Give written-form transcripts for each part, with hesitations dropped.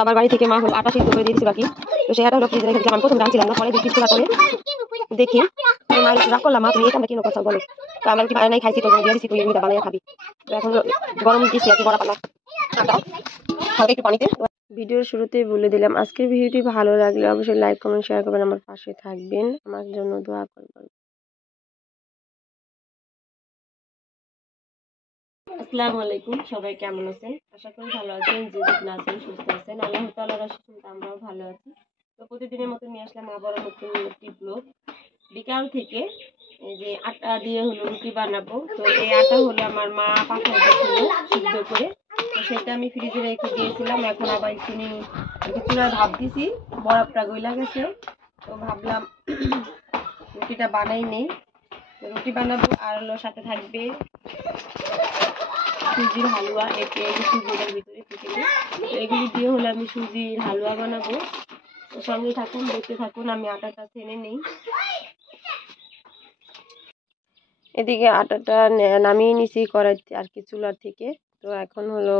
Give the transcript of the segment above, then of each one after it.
বাবার বাড়ি থেকে মা হলো আটা সিদ্ধ করে দিয়ে দিচ্ছে বাকি। তো সেই আটা হলো ফ্রিজে রেখে দিলাম। আমি প্রথমে জানছিলাম না, পরে দেখি চুলা করে দেখি মা রাগ করলাম, মা তুমি এটা কেন কথা বলো। তো আমরা কি বানাই খাইছি, তো দিয়ে দিচ্ছি তুই এগুলো বানাই খাবি। তো এখন গরম দিচ্ছি আর কি বড়া পালা আটা হালকা একটু পানিতে। ভিডিওর শুরুতেই বলে দিলাম, আজকের ভিডিওটি ভালো লাগলে অবশ্যই লাইক কমেন্ট শেয়ার করবেন, আমার পাশে থাকবেন, আমার জন্য দোয়া করবেন। আসসালামু আলাইকুম, সবাই কেমন আছেন? আশা করি ভালো আছেন। যে যেখানে আছেন সুস্থ আছেন, আল্লাহ তাআলার আশীর্বাদে আমরাও ভালো আছি। তো প্রতিদিনের মতো নিয়ে আসলাম আবারও নতুন একটি ব্লগ। বিকাল থেকে এই যে আটা দিয়ে হলো রুটি বানাবো। তো এই আটা হলো আমার মা পাঠায় দিয়েছিল সিদ্ধ করে, তো সেটা আমি ফ্রিজে রেখে দিয়েছিলাম। এখন আবার একটু চুলায় ভাপ দিছি, বরফটা গইলা গেছে। তো ভাবলাম রুটিটা বানাই নেই। রুটি বানাবো আর হলো সাথে থাকবে সুজির হালুয়া। সুজির ভিতরে এগুলি দিয়ে হলে আমি সুজির হালুয়া বানাবো। সঙ্গে থাকুন, দেখতে থাকুন, আমি আটাটা ছেনে নেই। এদিকে আটাটা নামিয়ে নিছি কড়াইতে আর কি চুলার থেকে। তো এখন হলো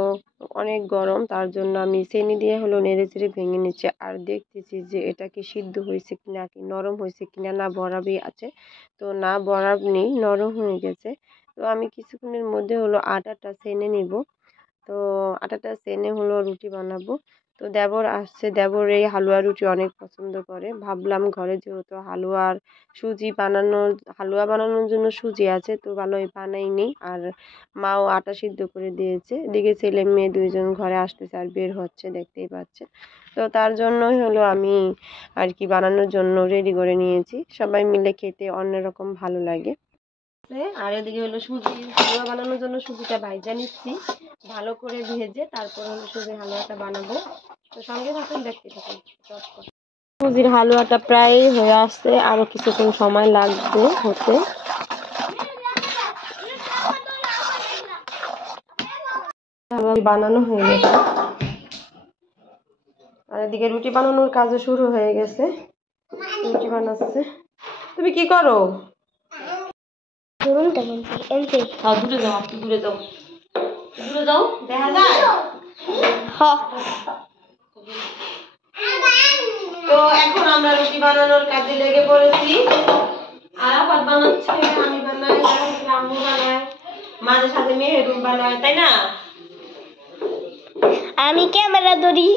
অনেক গরম, তার জন্য আমি চেনি দিয়ে হলো নেড়ে চেড়ে ভেঙে নিচ্ছি আর দেখতেছি যে এটা কি সিদ্ধ হয়েছে কিনা, কি নরম হয়েছে কিনা, না বরাবই আছে। তো না বরাব নেই, নরম হয়ে গেছে। তো আমি কিছুক্ষণের মধ্যে হলো আটাটা ছেনে নিব। তো আটাটা ছেনে হলো রুটি বানাবো। তো দেবর আসছে, দেবর এই হালুয়া রুটি অনেক পছন্দ করে। ভাবলাম ঘরে যেহেতু হালুয়া বানানোর জন্য সুজি আছে, তো ভালোই বানাই নেই। আর মাও আটা সিদ্ধ করে দিয়েছে। এদিকে ছেলে মেয়ে দুইজন ঘরে আসতেছে আর বের হচ্ছে, দেখতেই পাচ্ছে। তো তার জন্যই হলো আমি আর কি বানানোর জন্য রেডি করে নিয়েছি। সবাই মিলে খেতে অন্যরকম ভালো লাগে। আর এদিকে হলো সুজি হালুয়া বানানোর জন্য সুজিটা ভাইজা নিচ্ছি ভালো করে ভেজে, তারপর হলো সুজির হালুয়াটা বানাবো। তো সঙ্গে থাকুন, দেখতে থাকুন। সুজির হালুয়াটা প্রায় হয়ে আসছে, আরো কিছুক্ষণ সময় লাগবে হতে। বানানো হয়ে গেছে আর এদিকে রুটি বানানোর কাজও শুরু হয়ে গেছে। রুটি বানাচ্ছে। তুমি কি করো? দূরে যাও, দূরে যাও, দূরে যাও, দেখা যায়। তো এখন আমরা রুটি বানানোর কাজে লেগে পড়েছি। আরাফাত বানাচ্ছে, আমি বানাই, আম্মু বানায়, মাঝে সাথে মেহেরুন বানায়, তাই না? আমি ক্যামেরা ধরি,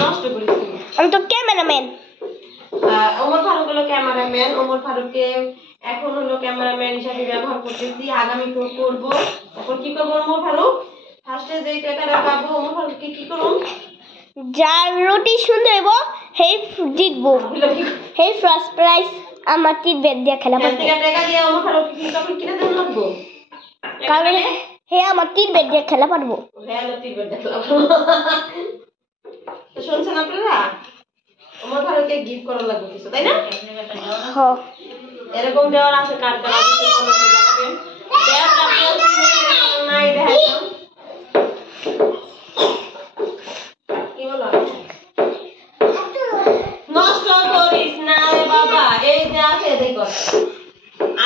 নষ্ট করেছি। আমি তো ক্যামেরাম্যান। ওমর ফারুক হলো ক্যামেরাম্যান। ওমর ফারুককে এখন হলো ক্যামেরাম্যান হিসাবে ব্যবহার করতেছি, আগামী তো করবো। এখন কি করবো ওমর ফারুক? ফার্স্টে যেই টাকাটা পাবো ওমর ফারুককে কি করুন, যার রুটি সুন্দর হইব হেই জিতবো, হেই ফার্স্ট প্রাইজ আমার টিট দিয়ে খেলা পারবো। টাকা দিয়ে ওমর ফারুককে কি তখন কিনে দেন লাগবো, কারণ হে আমার টিট দিয়ে খেলা পারবো। হ্যাঁ টিট বেড দেখলাম। তো শুনছেন আপনারা, ওমর ফারুককে গিফট করা লাগবে কিছু, তাই না? হ্যাঁ, এরকম দেওয়ার আছে কার কার আছে কমেন্টে জানাবেন। নাই দেখাইতাম কি হলো, নষ্ট করিস না রে বাবা, এই যে আছে দেখো।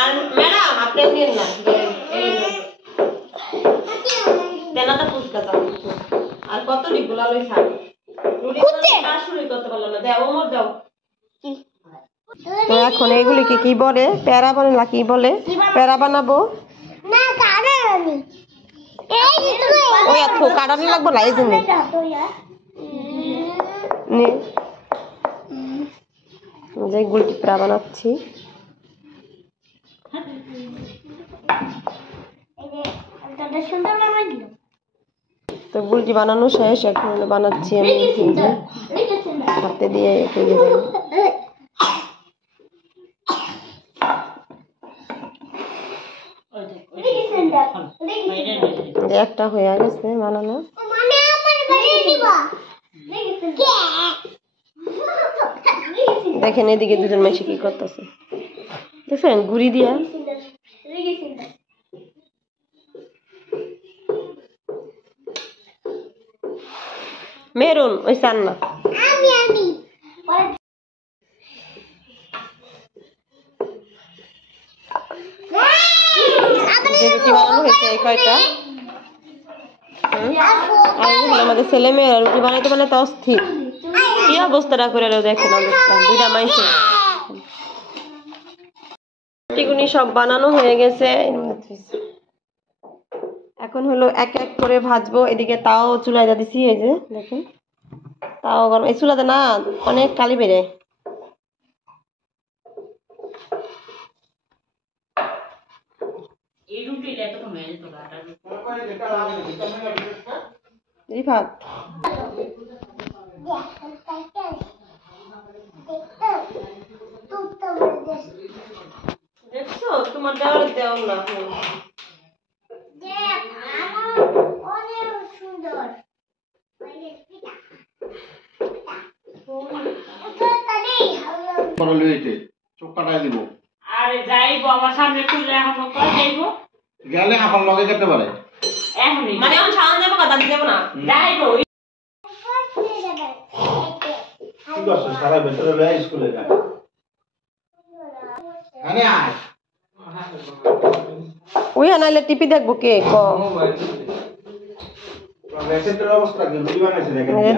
আর ম্যাডাম আপনি নিন না, দেনাটা ফুসকা দাও। আর কত রিগুলা লই ছাড় রুটি আর শুরু করতে পারলো না, দাও ওমর দাও। তো এখন এগুলিকে কি বলে, প্যারা বলে না কি বলে? প্যারা বানাবো না কাটানি, ওই এত কাটানি লাগবে না, এই জন্য যে গুলটি প্যারা বানাচ্ছি। তো গুলটি বানানো শেষ, এখন বানাচ্ছি আমি হাতে দিয়ে একটা হয়ে গেছে বানানো। দেখেন এদিকে দুজন মাইসে কি করতেছে, দেখেন গুড়ি দিয়া। মেরুন ওই চান না, যে রুটি বানানো হয়েছে এই কয়টা লাগে ছেলে মেয়েরা রুটি বানাইতে বানাইতে অস্থির। কি অবস্থাটা করে দেখেন অবস্থা, দুইটা মাইসে রুটিগুনি সব বানানো হয়ে গেছে। এখন হলো এক এক করে ভাজবো। এদিকে তাও চুলায় দিছি, এই যে দেখেন তাও গরম। এই চুলাতে না অনেক কালি বেড়ে। রিফাত দেখছো তোমার দেওয়ার দেও না চোখ কাটাই দিব। আরে যাইবো আমার সামনে খুলে এখন যাইব গেলে আমার লগে যেতে পারে এখনই, মানে আমি সামনে যাবো কথা দিতে না যাইবো। ঠিক আছে সারা ভেতরে লয়ে স্কুলে যায়। আরে আয় ওই নাইলে টিপি দেখবো কে কম।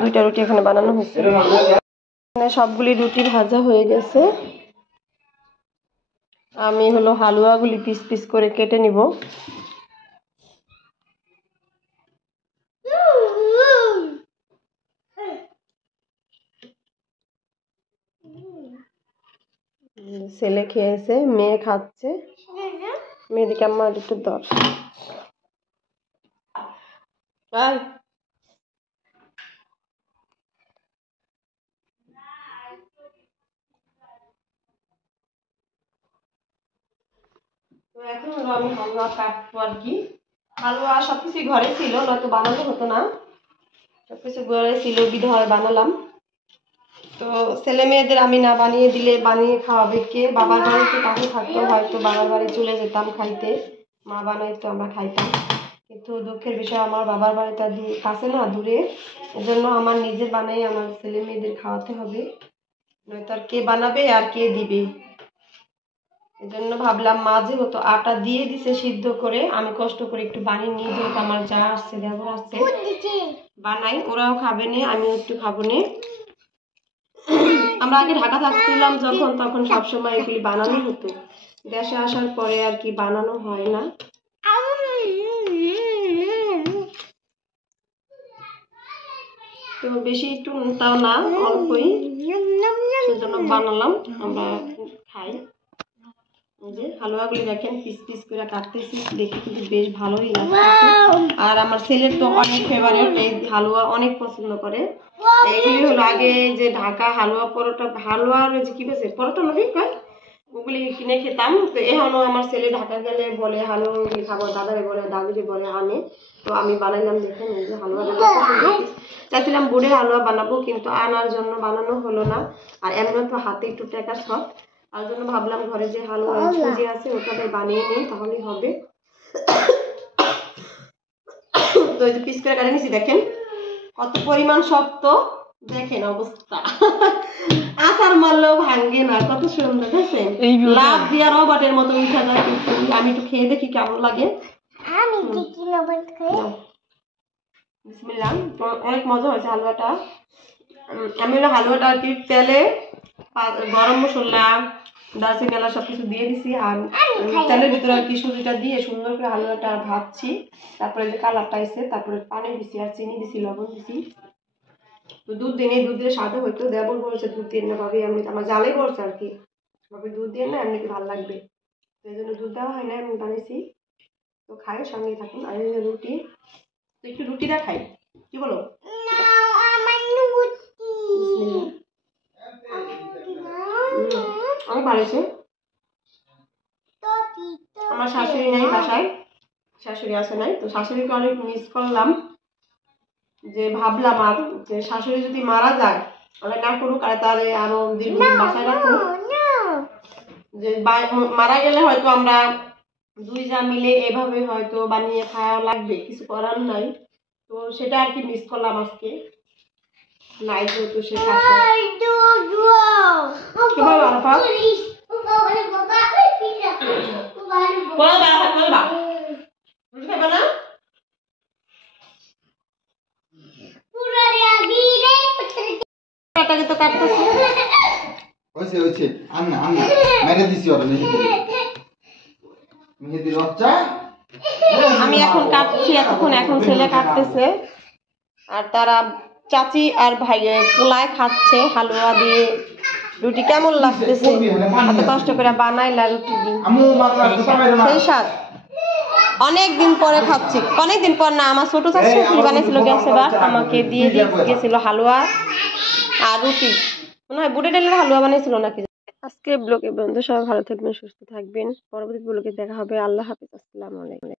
দুইটা রুটি এখানে বানানো হয়েছে। সবগুলি রুটি ভাজা হয়ে গেছে। আমি হলো হালুয়াগুলি পিস পিস করে কেটে নিব। ছেলে খেয়েছে, মেয়ে খাচ্ছে। মেয়েদিকে আমার একটু দর এখন হলো আমি হালুয়া কাটবো আর কি। হালুয়া সবকিছু ঘরে ছিল, নয়তো বানানো হতো না। সবকিছু ঘরে ছিল বিধায় বানালাম। তো ছেলে মেয়েদের আমি না বানিয়ে দিলে বানিয়ে খাওয়াবে কে? বাবার বাড়িতে কাকু থাকতো, হয়তো বাবার বাড়ি চলে যেতাম খাইতে, মা বানাইতো আমরা খাইতাম। কিন্তু দুঃখের বিষয় আমার বাবার বাড়িটা কাছে না, দূরে। এজন্য আমার নিজে বানাই আমার ছেলে মেয়েদের খাওয়াতে হবে, নয়তো আর কে বানাবে আর কে দিবে। এজন্য ভাবলাম মা যেহেতু আটা দিয়ে দিছে সিদ্ধ করে, আমি কষ্ট করে একটু বানিয়ে নিয়ে, যেহেতু আমার যা আসছে দেবর আসছে বানাই, ওরাও খাবে নে আমিও একটু খাবো নে। আমরা আগে ঢাকা থাকছিলাম যখন, তখন সবসময় এগুলি বানানো হতো। দেশে আসার পরে আর কি বানানো হয় না। তো বেশি একটু তাও না, অল্পই, সেজন্য বানালাম, আমরা খাই। যে হালুয়াগুলি দেখেন পিস পিস করে কাটতেছি, দেখে কিন্তু বেশ ভালোই লাগছে। আর আমার ছেলের তো অনেক ফেভারিট, এই হালুয়া অনেক পছন্দ করে। এইগুলি হলো আগে যে ঢাকা হালুয়া পরোটা, হালুয়ার যে কি বলছে পরোটা নদী কয়, ওগুলি কিনে খেতাম। তো এখনো আমার ছেলে ঢাকা গেলে বলে হালুয়াগুলি খাবো, দাদারে বলে দাদিরে বলে আনে। তো আমি বানাইলাম, দেখেন এই যে হালুয়াটা চাইছিলাম বুড়ে হালুয়া বানাবো, কিন্তু আনার জন্য বানানো হলো না। আর এমন তো হাতে একটু টেকা শখ, তার জন্য ভাবলাম ঘরে যে হালুয়া সুজি আছে ওটাতে বানিয়ে নিই, তাহলেই হবে। তো এই যে পিস করে কাটে নিছি, দেখেন কত পরিমাণ শক্ত, দেখেন অবস্থা। আচার মারলেও ভাঙ্গে না, কত সুন্দর দেখেন, লাভ দিয়ে রবাটের মতো উঠা যায়। আমি একটু খেয়ে দেখি কেমন লাগে। বিসমিল্লাহ, অনেক মজা হয়েছে হালুয়াটা। আমি হলো হালুয়াটা আর কি তেলে গরম মশলা দারচিনি এলাচ সবকিছু দিয়ে দিছি, আর তেলের ভিতরে আর কি সুজিটা দিয়ে সুন্দর করে হালুয়াটা ভাজছি। তারপরে যে কালারটা এসে, তারপরে পানি দিছি আর চিনি দিছি, লবণ দিছি। তো দুধ দিনে, দুধ দিয়ে স্বাদও হইতো। দেবর বলছে দুধ দিয়ে না ভাবি, এমনি আমার জালে করছে আর কি, ভাবি দুধ দিয়ে না এমনিতে ভালো লাগবে, সেই জন্য দুধ দেওয়া হয় না, আমি বানিয়েছি। তো খাই, সঙ্গেই থাকুন। আর এই যে রুটি, তো একটু রুটিটা খাই, কি বলো? অনেক ভালো হয়েছে। আমার শাশুড়ি নাই বাসায়, শাশুড়ি আসে নাই, তো শাশুড়িকে অনেক মিস করলাম। যে ভাবলাম আর যে শাশুড়ি যদি মারা যায়, তাহলে না করুক, আর তাহলে আরো দীর্ঘদিন বাসায় রাখুক। যে মারা গেলে হয়তো আমরা দুই যা মিলে এভাবে হয়তো বানিয়ে খাওয়া লাগবে, কিছু করার নাই। তো সেটা আর কি মিস করলাম আজকে, নাই যেহেতু সে তরকারি তো কাটতেছি। হইছে আন্না মেরে দিছি ওরে মেহেদির বাচ্চা। আমি এখন কাটছি এতক্ষণ, এখন ছেলে কাটতেছে আর তারা চাচি আর ভাই পোলায় খাচ্ছে হালুয়া দিয়ে। রুটি কেমন লাগতেছে? এত কষ্ট করে বানাইলা রুটি দিয়ে, সেই স্বাদ। অনেকদিন পরে খাচ্ছি, অনেকদিন পর না, আমার ছোট চাচি শাশুড়ি বানিয়েছিল গ্যাসে ভাত, আমাকে দিয়ে গেছিল হালুয়া আর রুটি, মনে হয় বুটের ডালের হালুয়া বানিয়েছিল নাকি। আজকে ব্লগে বন্ধু, সবাই ভালো থাকবেন, সুস্থ থাকবেন। পরবর্তী ব্লগে দেখা হবে। আল্লাহ হাফিজ, আসসালামু আলাইকুম।